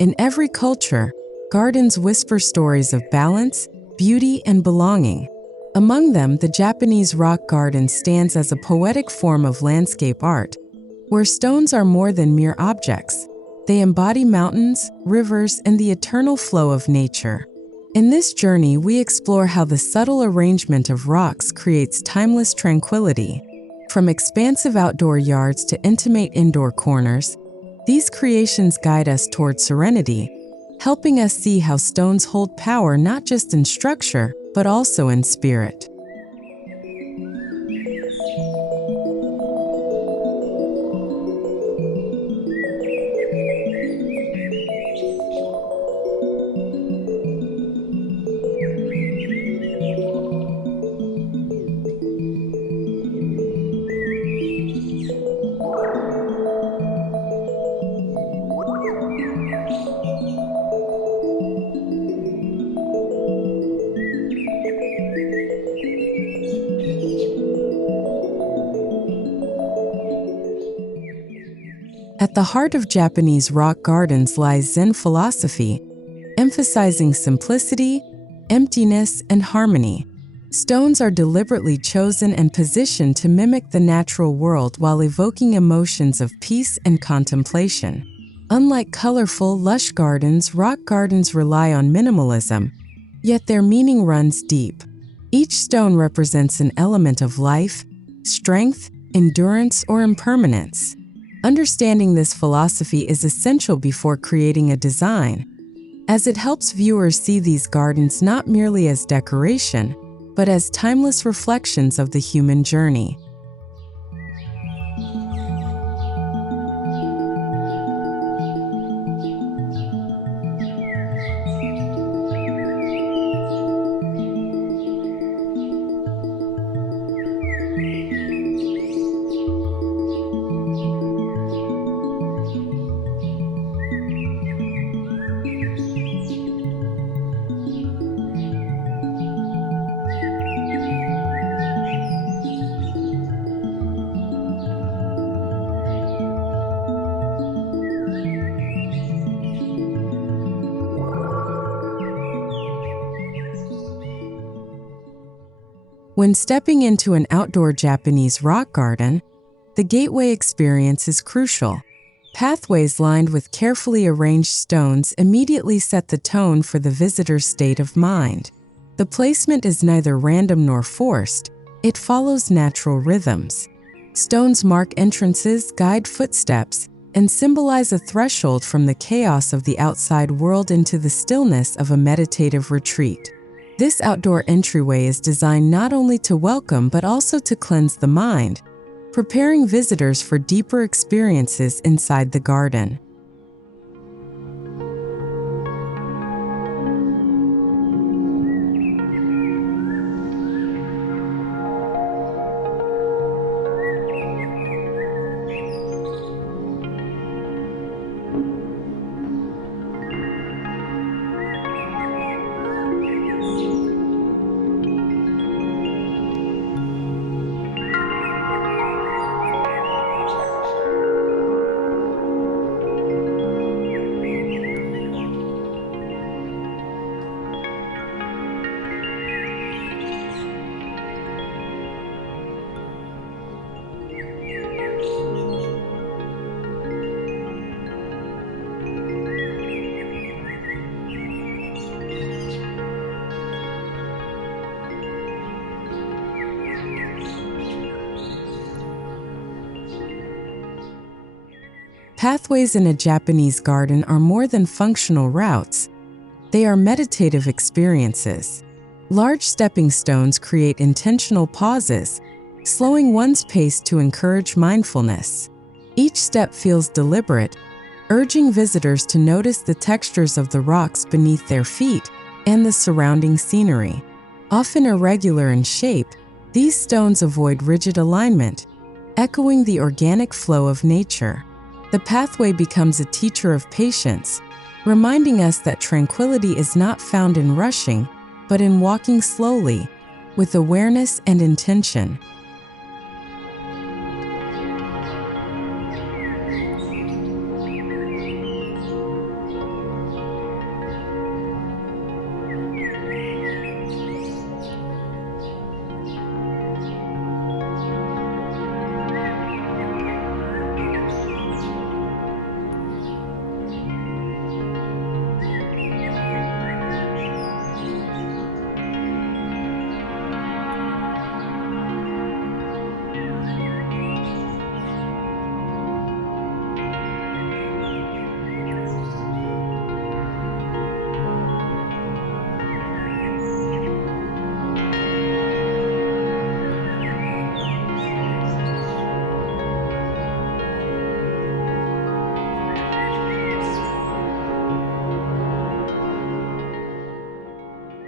In every culture, gardens whisper stories of balance, beauty, and belonging. Among them, the Japanese rock garden stands as a poetic form of landscape art, where stones are more than mere objects. They embody mountains, rivers, and the eternal flow of nature. In this journey, we explore how the subtle arrangement of rocks creates timeless tranquility. From expansive outdoor yards to intimate indoor corners, these creations guide us toward serenity, helping us see how stones hold power not just in structure, but also in spirit. At the heart of Japanese rock gardens lies Zen philosophy, emphasizing simplicity, emptiness, and harmony. Stones are deliberately chosen and positioned to mimic the natural world while evoking emotions of peace and contemplation. Unlike colorful, lush gardens, rock gardens rely on minimalism, yet their meaning runs deep. Each stone represents an element of life, strength, endurance, or impermanence. Understanding this philosophy is essential before creating a design, as it helps viewers see these gardens not merely as decoration, but as timeless reflections of the human journey. When stepping into an outdoor Japanese rock garden, the gateway experience is crucial. Pathways lined with carefully arranged stones immediately set the tone for the visitor's state of mind. The placement is neither random nor forced, it follows natural rhythms. Stones mark entrances, guide footsteps, and symbolize a threshold from the chaos of the outside world into the stillness of a meditative retreat. This outdoor entryway is designed not only to welcome but also to cleanse the mind, preparing visitors for deeper experiences inside the garden. Pathways in a Japanese garden are more than functional routes. They are meditative experiences. Large stepping stones create intentional pauses, slowing one's pace to encourage mindfulness. Each step feels deliberate, urging visitors to notice the textures of the rocks beneath their feet and the surrounding scenery. Often irregular in shape, These stones avoid rigid alignment, echoing the organic flow of nature. The pathway becomes a teacher of patience, reminding us that tranquility is not found in rushing, but in walking slowly, with awareness and intention.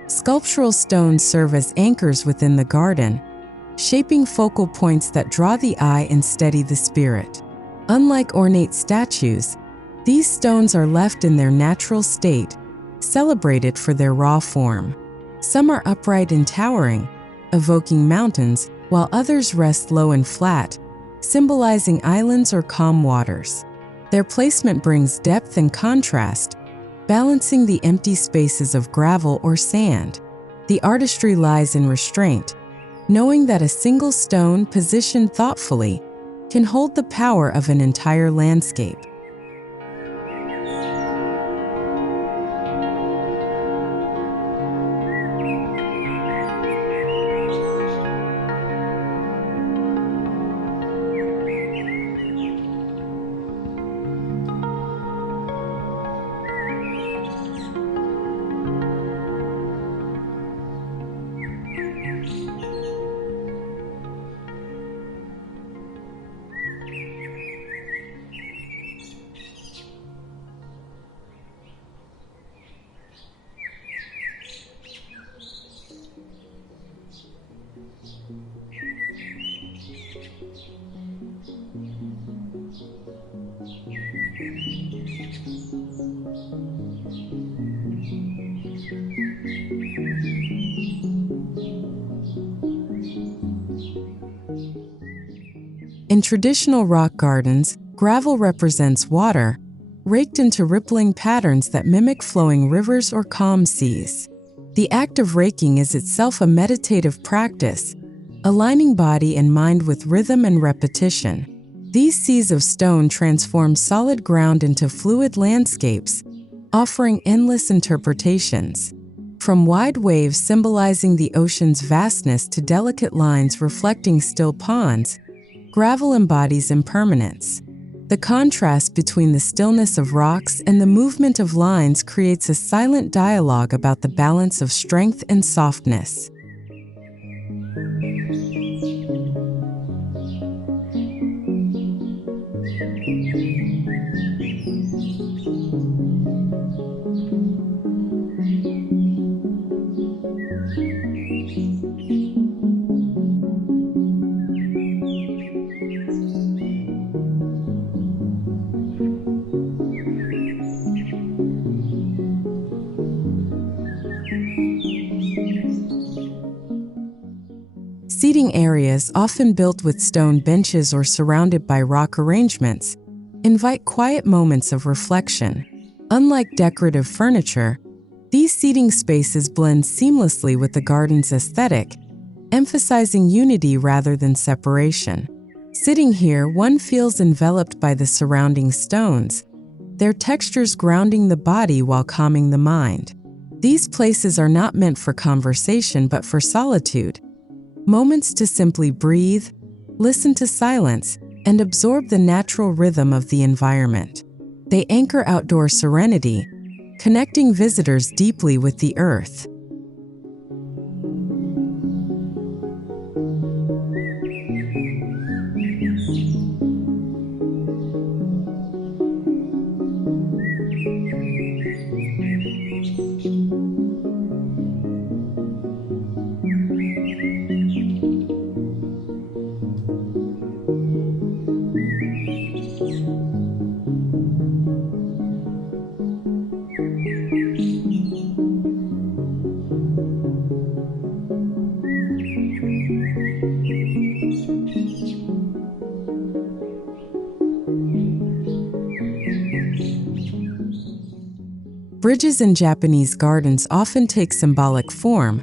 Sculptural stones serve as anchors within the garden, shaping focal points that draw the eye and steady the spirit. Unlike ornate statues, these stones are left in their natural state, celebrated for their raw form. Some are upright and towering, evoking mountains, while others rest low and flat, symbolizing islands or calm waters. Their placement brings depth and contrast, balancing the empty spaces of gravel or sand. The artistry lies in restraint, knowing that a single stone positioned thoughtfully can hold the power of an entire landscape. In traditional rock gardens, gravel represents water, raked into rippling patterns that mimic flowing rivers or calm seas. The act of raking is itself a meditative practice, aligning body and mind with rhythm and repetition. These seas of stone transform solid ground into fluid landscapes, offering endless interpretations. From wide waves symbolizing the ocean's vastness to delicate lines reflecting still ponds, gravel embodies impermanence. The contrast between the stillness of rocks and the movement of lines creates a silent dialogue about the balance of strength and softness. Seating areas, often built with stone benches or surrounded by rock arrangements, invite quiet moments of reflection. Unlike decorative furniture, these seating spaces blend seamlessly with the garden's aesthetic, emphasizing unity rather than separation. Sitting here, one feels enveloped by the surrounding stones, their textures grounding the body while calming the mind. These places are not meant for conversation but for solitude, moments to simply breathe, listen to silence, and absorb the natural rhythm of the environment. They anchor outdoor serenity, connecting visitors deeply with the earth. Bridges in Japanese gardens often take symbolic form,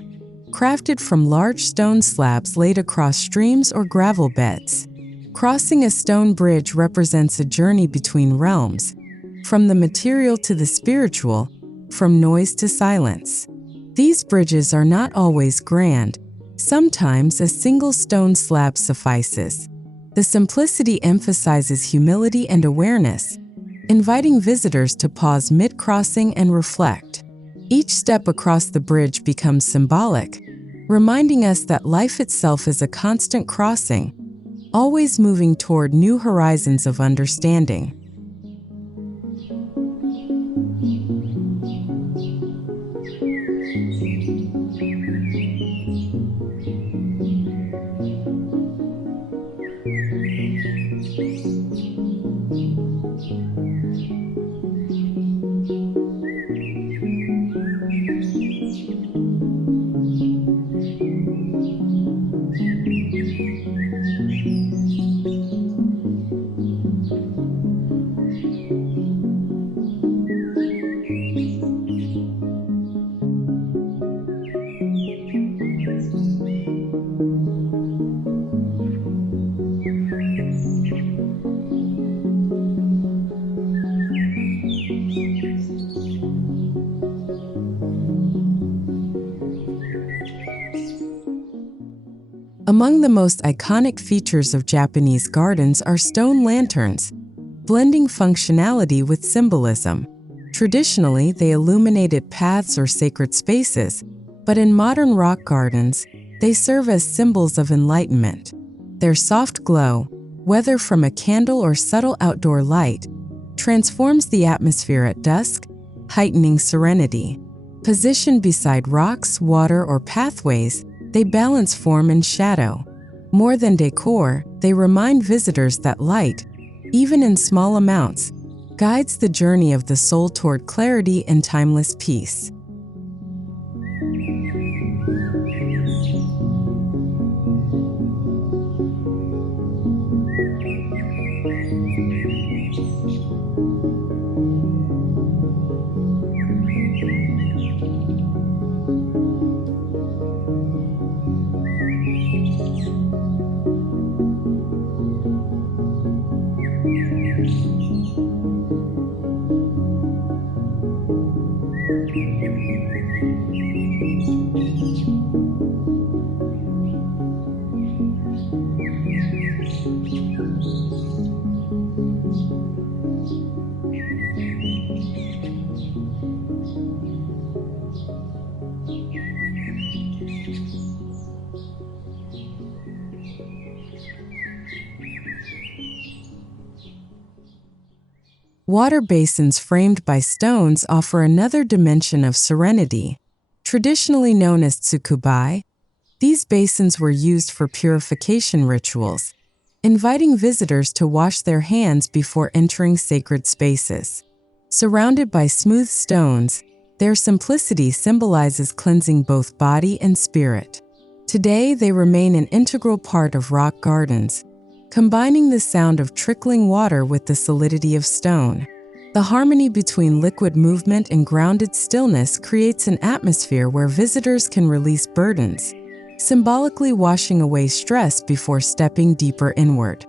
crafted from large stone slabs laid across streams or gravel beds. Crossing a stone bridge represents a journey between realms, from the material to the spiritual, from noise to silence. These bridges are not always grand. Sometimes a single stone slab suffices. The simplicity emphasizes humility and awareness, inviting visitors to pause mid-crossing and reflect. Each step across the bridge becomes symbolic, reminding us that life itself is a constant crossing, always moving toward new horizons of understanding. Among the most iconic features of Japanese gardens are stone lanterns, blending functionality with symbolism. Traditionally, they illuminated paths or sacred spaces, but in modern rock gardens, they serve as symbols of enlightenment. Their soft glow, whether from a candle or subtle outdoor light, transforms the atmosphere at dusk, heightening serenity. Positioned beside rocks, water, or pathways, they balance form and shadow. More than decor, they remind visitors that light, even in small amounts, guides the journey of the soul toward clarity and timeless peace. Water basins framed by stones offer another dimension of serenity. Traditionally known as tsukubai, these basins were used for purification rituals, inviting visitors to wash their hands before entering sacred spaces. Surrounded by smooth stones, their simplicity symbolizes cleansing both body and spirit. Today, they remain an integral part of rock gardens, combining the sound of trickling water with the solidity of stone. The harmony between liquid movement and grounded stillness creates an atmosphere where visitors can release burdens, symbolically washing away stress before stepping deeper inward.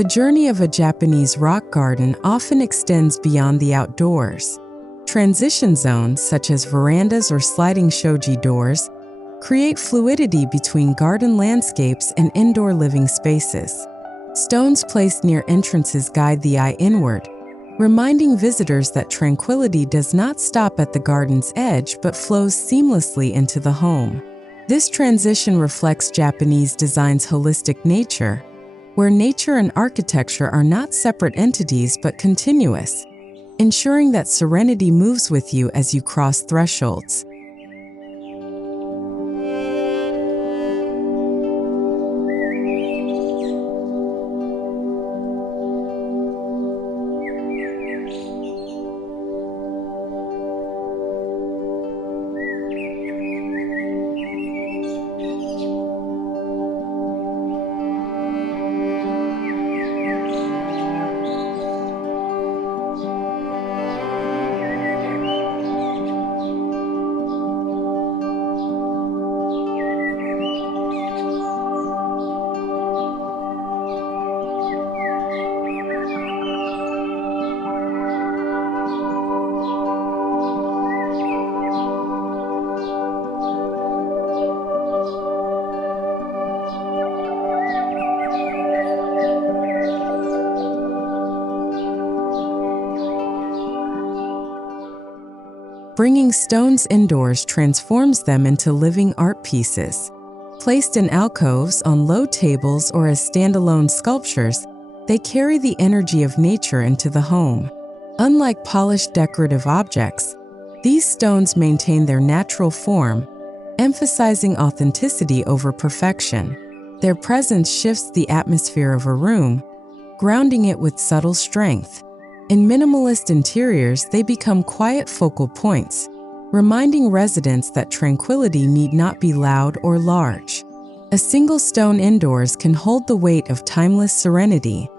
The journey of a Japanese rock garden often extends beyond the outdoors. Transition zones, such as verandas or sliding shoji doors, create fluidity between garden landscapes and indoor living spaces. Stones placed near entrances guide the eye inward, reminding visitors that tranquility does not stop at the garden's edge but flows seamlessly into the home. This transition reflects Japanese design's holistic nature, where nature and architecture are not separate entities but continuous, ensuring that serenity moves with you as you cross thresholds. Bringing stones indoors transforms them into living art pieces. Placed in alcoves, on low tables, or as standalone sculptures, they carry the energy of nature into the home. Unlike polished decorative objects, these stones maintain their natural form, emphasizing authenticity over perfection. Their presence shifts the atmosphere of a room, grounding it with subtle strength. In minimalist interiors, they become quiet focal points, reminding residents that tranquility need not be loud or large. A single stone indoors can hold the weight of timeless serenity.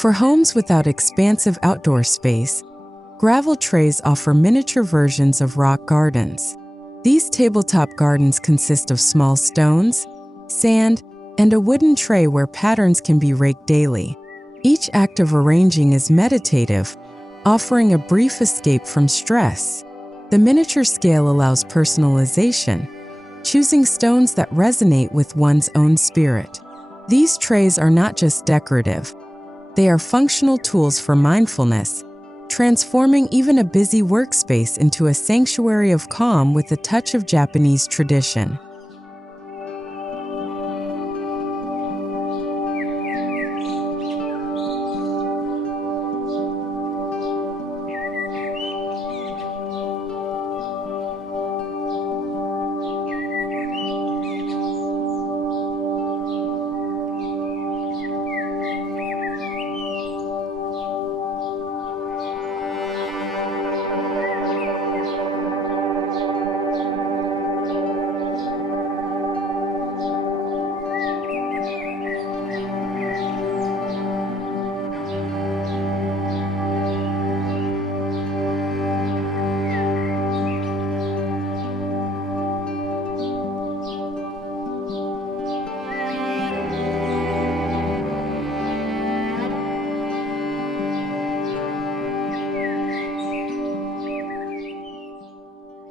For homes without expansive outdoor space, gravel trays offer miniature versions of rock gardens. These tabletop gardens consist of small stones, sand, and a wooden tray where patterns can be raked daily. Each act of arranging is meditative, offering a brief escape from stress. The miniature scale allows personalization, choosing stones that resonate with one's own spirit. These trays are not just decorative. They are functional tools for mindfulness, transforming even a busy workspace into a sanctuary of calm with a touch of Japanese tradition.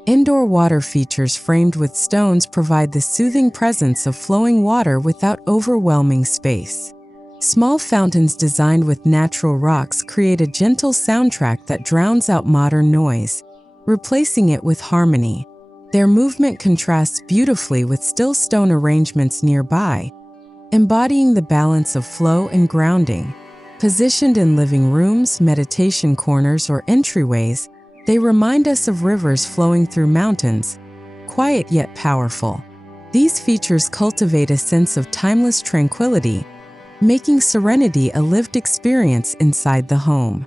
Indoor water features framed with stones provide the soothing presence of flowing water without overwhelming space. Small fountains designed with natural rocks create a gentle soundtrack that drowns out modern noise, replacing it with harmony. Their movement contrasts beautifully with still stone arrangements nearby, embodying the balance of flow and grounding. Positioned in living rooms, meditation corners, or entryways, they remind us of rivers flowing through mountains, quiet yet powerful. These features cultivate a sense of timeless tranquility, making serenity a lived experience inside the home.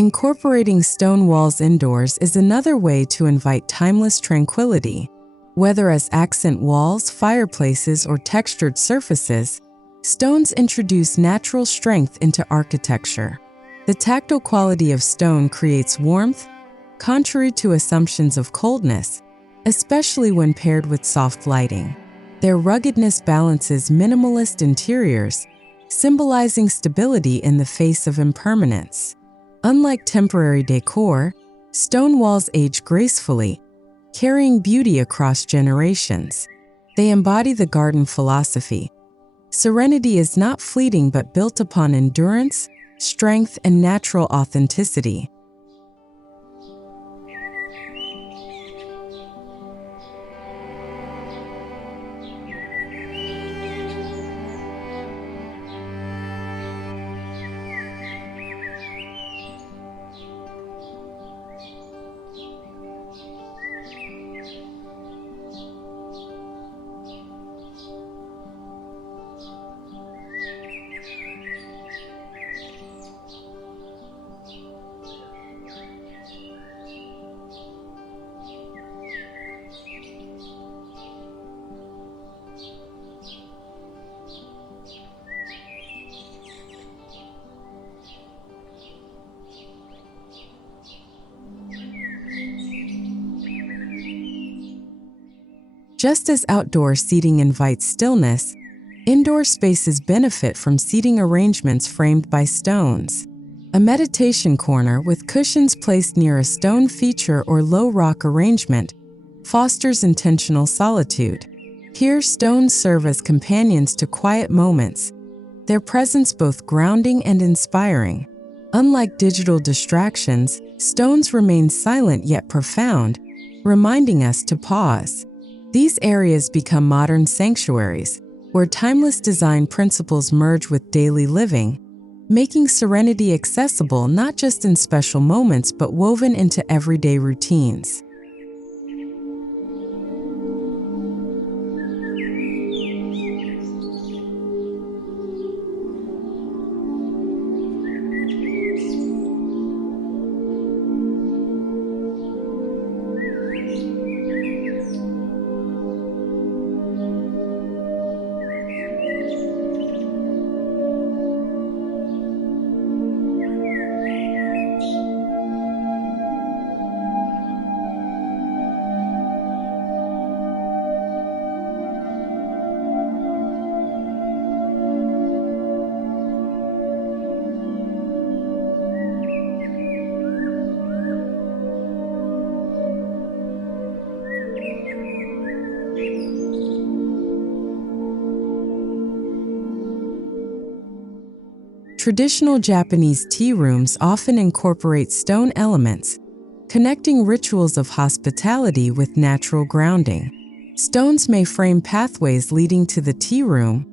Incorporating stone walls indoors is another way to invite timeless tranquility. Whether as accent walls, fireplaces, or textured surfaces, stones introduce natural strength into architecture. The tactile quality of stone creates warmth, contrary to assumptions of coldness, especially when paired with soft lighting. Their ruggedness balances minimalist interiors, symbolizing stability in the face of impermanence. Unlike temporary decor, stone walls age gracefully, carrying beauty across generations. They embody the garden philosophy. Serenity is not fleeting but built upon endurance, strength, and natural authenticity. Just as outdoor seating invites stillness, indoor spaces benefit from seating arrangements framed by stones. A meditation corner with cushions placed near a stone feature or low rock arrangement fosters intentional solitude. Here, stones serve as companions to quiet moments, their presence both grounding and inspiring. Unlike digital distractions, stones remain silent yet profound, reminding us to pause. These areas become modern sanctuaries, where timeless design principles merge with daily living, making serenity accessible not just in special moments but woven into everyday routines. Traditional Japanese tea rooms often incorporate stone elements, connecting rituals of hospitality with natural grounding. Stones may frame pathways leading to the tea room,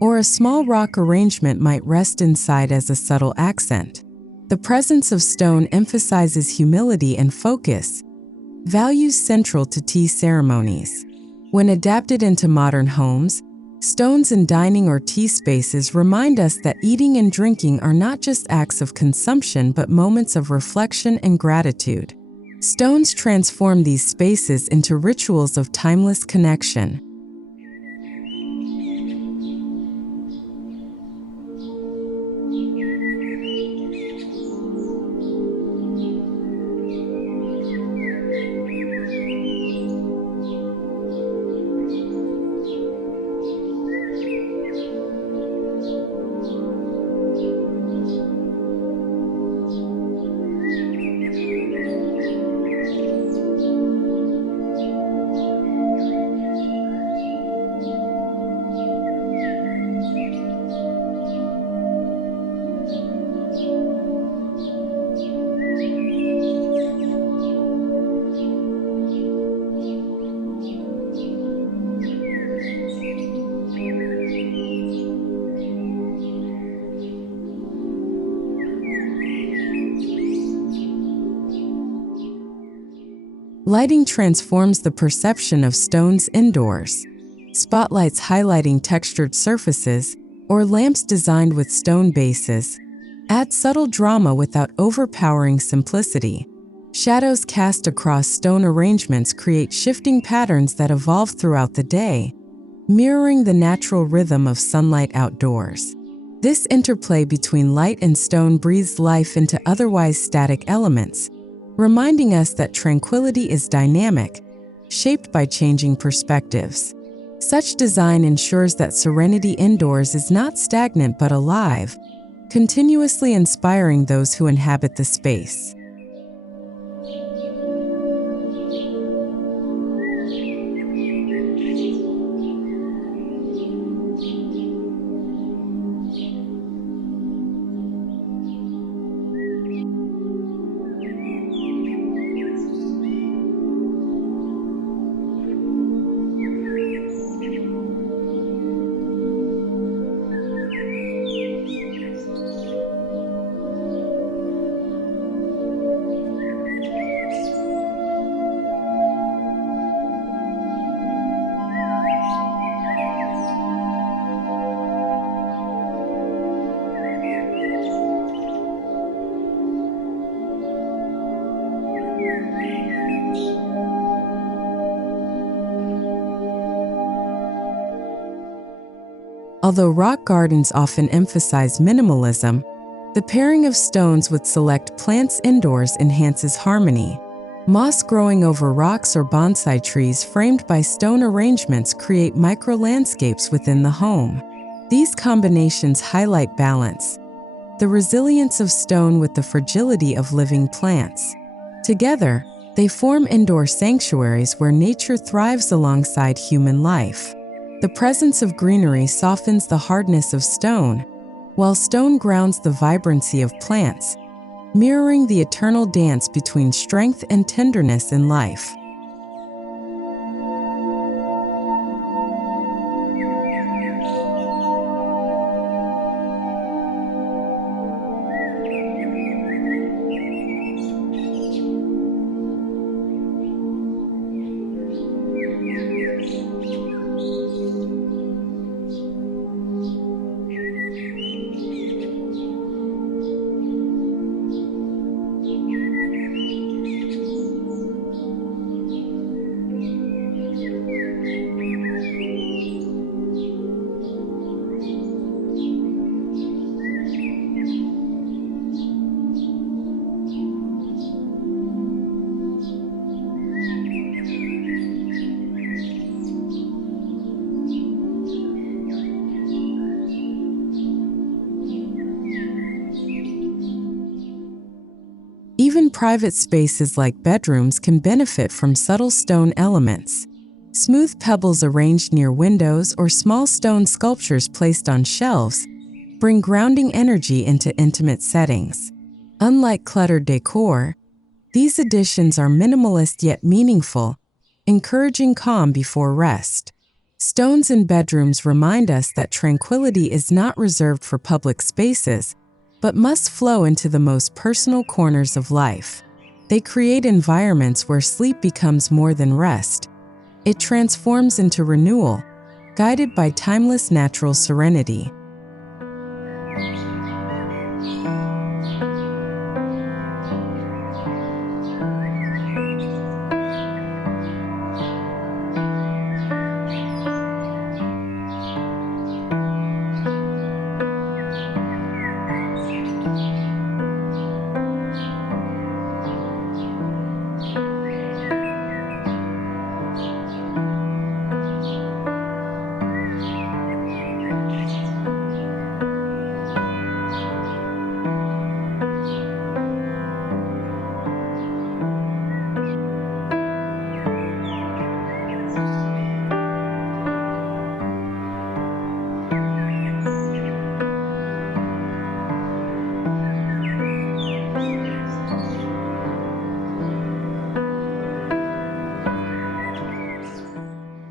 or a small rock arrangement might rest inside as a subtle accent. The presence of stone emphasizes humility and focus, values central to tea ceremonies. When adapted into modern homes, stones in dining or tea spaces remind us that eating and drinking are not just acts of consumption but moments of reflection and gratitude. Stones transform these spaces into rituals of timeless connection. Lighting transforms the perception of stones indoors. Spotlights highlighting textured surfaces or lamps designed with stone bases add subtle drama without overpowering simplicity. Shadows cast across stone arrangements create shifting patterns that evolve throughout the day, mirroring the natural rhythm of sunlight outdoors. This interplay between light and stone breathes life into otherwise static elements, reminding us that tranquility is dynamic, shaped by changing perspectives. Such design ensures that serenity indoors is not stagnant but alive, continuously inspiring those who inhabit the space. Although rock gardens often emphasize minimalism, the pairing of stones with select plants indoors enhances harmony. Moss growing over rocks or bonsai trees framed by stone arrangements create micro-landscapes within the home. These combinations highlight balance, the resilience of stone with the fragility of living plants. Together, they form indoor sanctuaries where nature thrives alongside human life. The presence of greenery softens the hardness of stone, while stone grounds the vibrancy of plants, mirroring the eternal dance between strength and tenderness in life. Even private spaces like bedrooms can benefit from subtle stone elements. Smooth pebbles arranged near windows or small stone sculptures placed on shelves bring grounding energy into intimate settings. Unlike cluttered decor, these additions are minimalist yet meaningful, encouraging calm before rest. Stones in bedrooms remind us that tranquility is not reserved for public spaces, but must flow into the most personal corners of life. They create environments where sleep becomes more than rest. It transforms into renewal, guided by timeless natural serenity.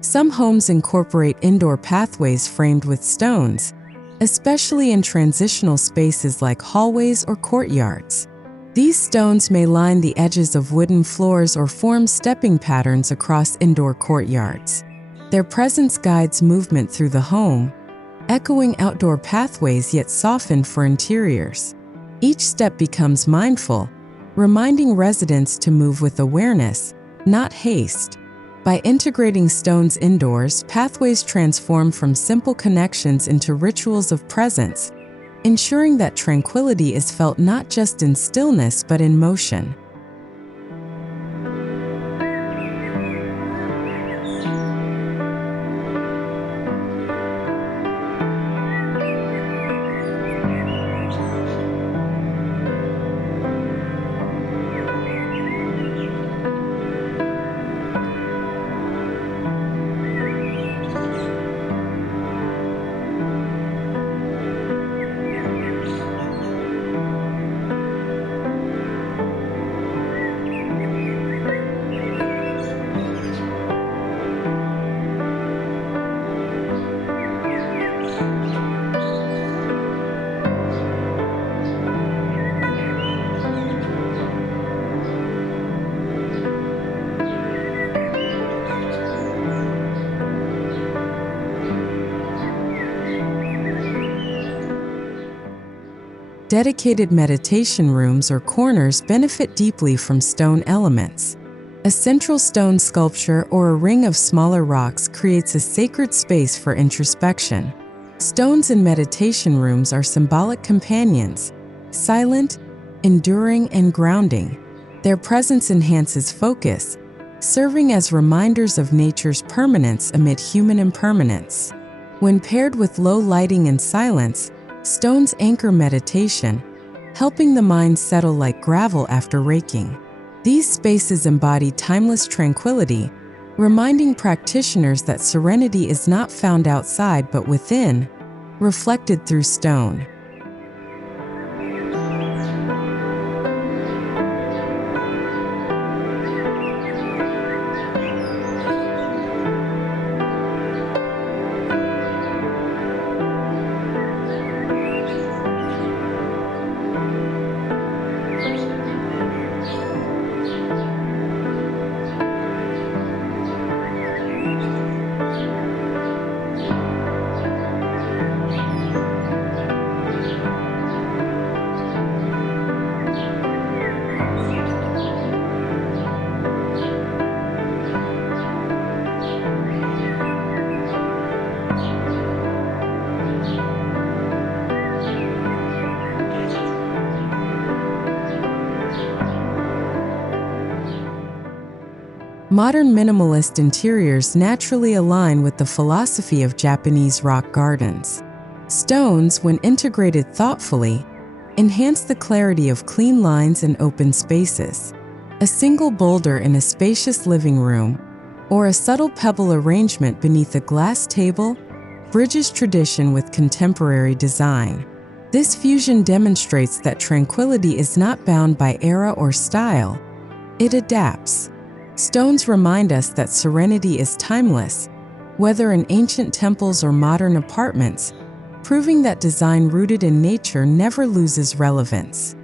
Some homes incorporate indoor pathways framed with stones, especially in transitional spaces like hallways or courtyards. These stones may line the edges of wooden floors or form stepping patterns across indoor courtyards. Their presence guides movement through the home, echoing outdoor pathways yet softened for interiors. Each step becomes mindful, reminding residents to move with awareness, not haste. By integrating stones indoors, pathways transform from simple connections into rituals of presence, ensuring that tranquility is felt not just in stillness but in motion. Dedicated meditation rooms or corners benefit deeply from stone elements. A central stone sculpture or a ring of smaller rocks creates a sacred space for introspection. Stones in meditation rooms are symbolic companions, silent, enduring, and grounding. Their presence enhances focus, serving as reminders of nature's permanence amid human impermanence. When paired with low lighting and silence, stones anchor meditation, helping the mind settle like gravel after raking. These spaces embody timeless tranquility, reminding practitioners that serenity is not found outside but within, reflected through stone. Modern minimalist interiors naturally align with the philosophy of Japanese rock gardens. Stones, when integrated thoughtfully, enhance the clarity of clean lines and open spaces. A single boulder in a spacious living room, or a subtle pebble arrangement beneath a glass table, bridges tradition with contemporary design. This fusion demonstrates that tranquility is not bound by era or style. It adapts. Stones remind us that serenity is timeless. Whether in ancient temples or modern apartments, proving that design rooted in nature never loses relevance.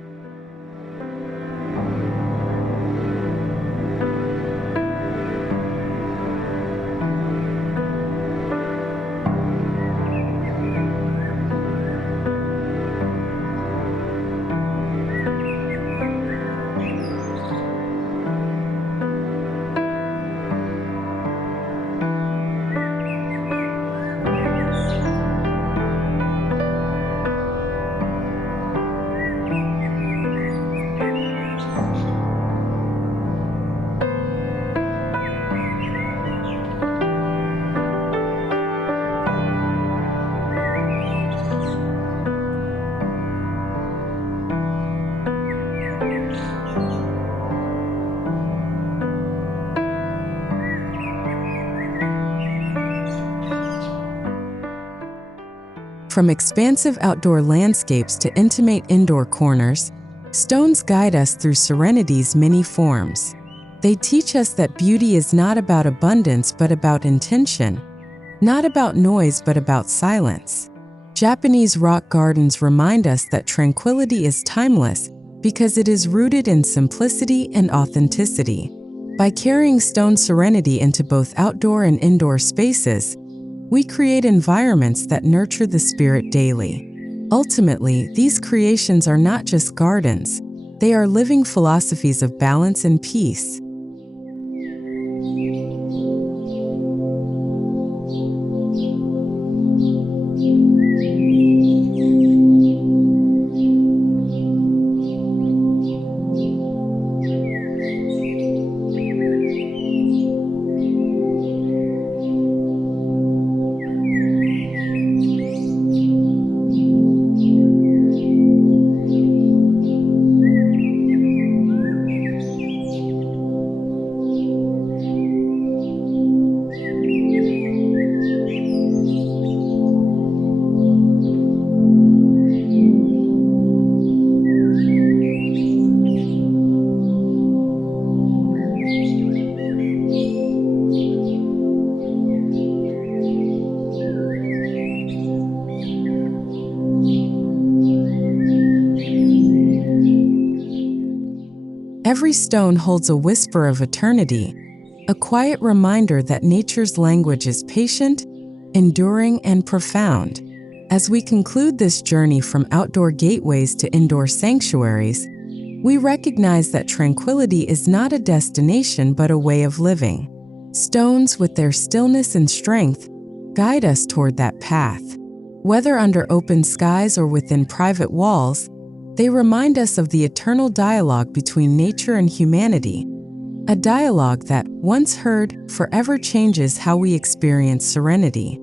From expansive outdoor landscapes to intimate indoor corners, stones guide us through Serenity's many forms. They teach us that beauty is not about abundance but about intention, not about noise but about silence. Japanese rock gardens remind us that tranquility is timeless because it is rooted in simplicity and authenticity. By carrying stone serenity into both outdoor and indoor spaces, we create environments that nurture the spirit daily. Ultimately, these creations are not just gardens, they are living philosophies of balance and peace. Every stone holds a whisper of eternity, a quiet reminder that nature's language is patient, enduring, and profound. As we conclude this journey from outdoor gateways to indoor sanctuaries, we recognize that tranquility is not a destination but a way of living. Stones, with their stillness and strength, guide us toward that path. Whether under open skies or within private walls, they remind us of the eternal dialogue between nature and humanity, a dialogue that, once heard, forever changes how we experience serenity.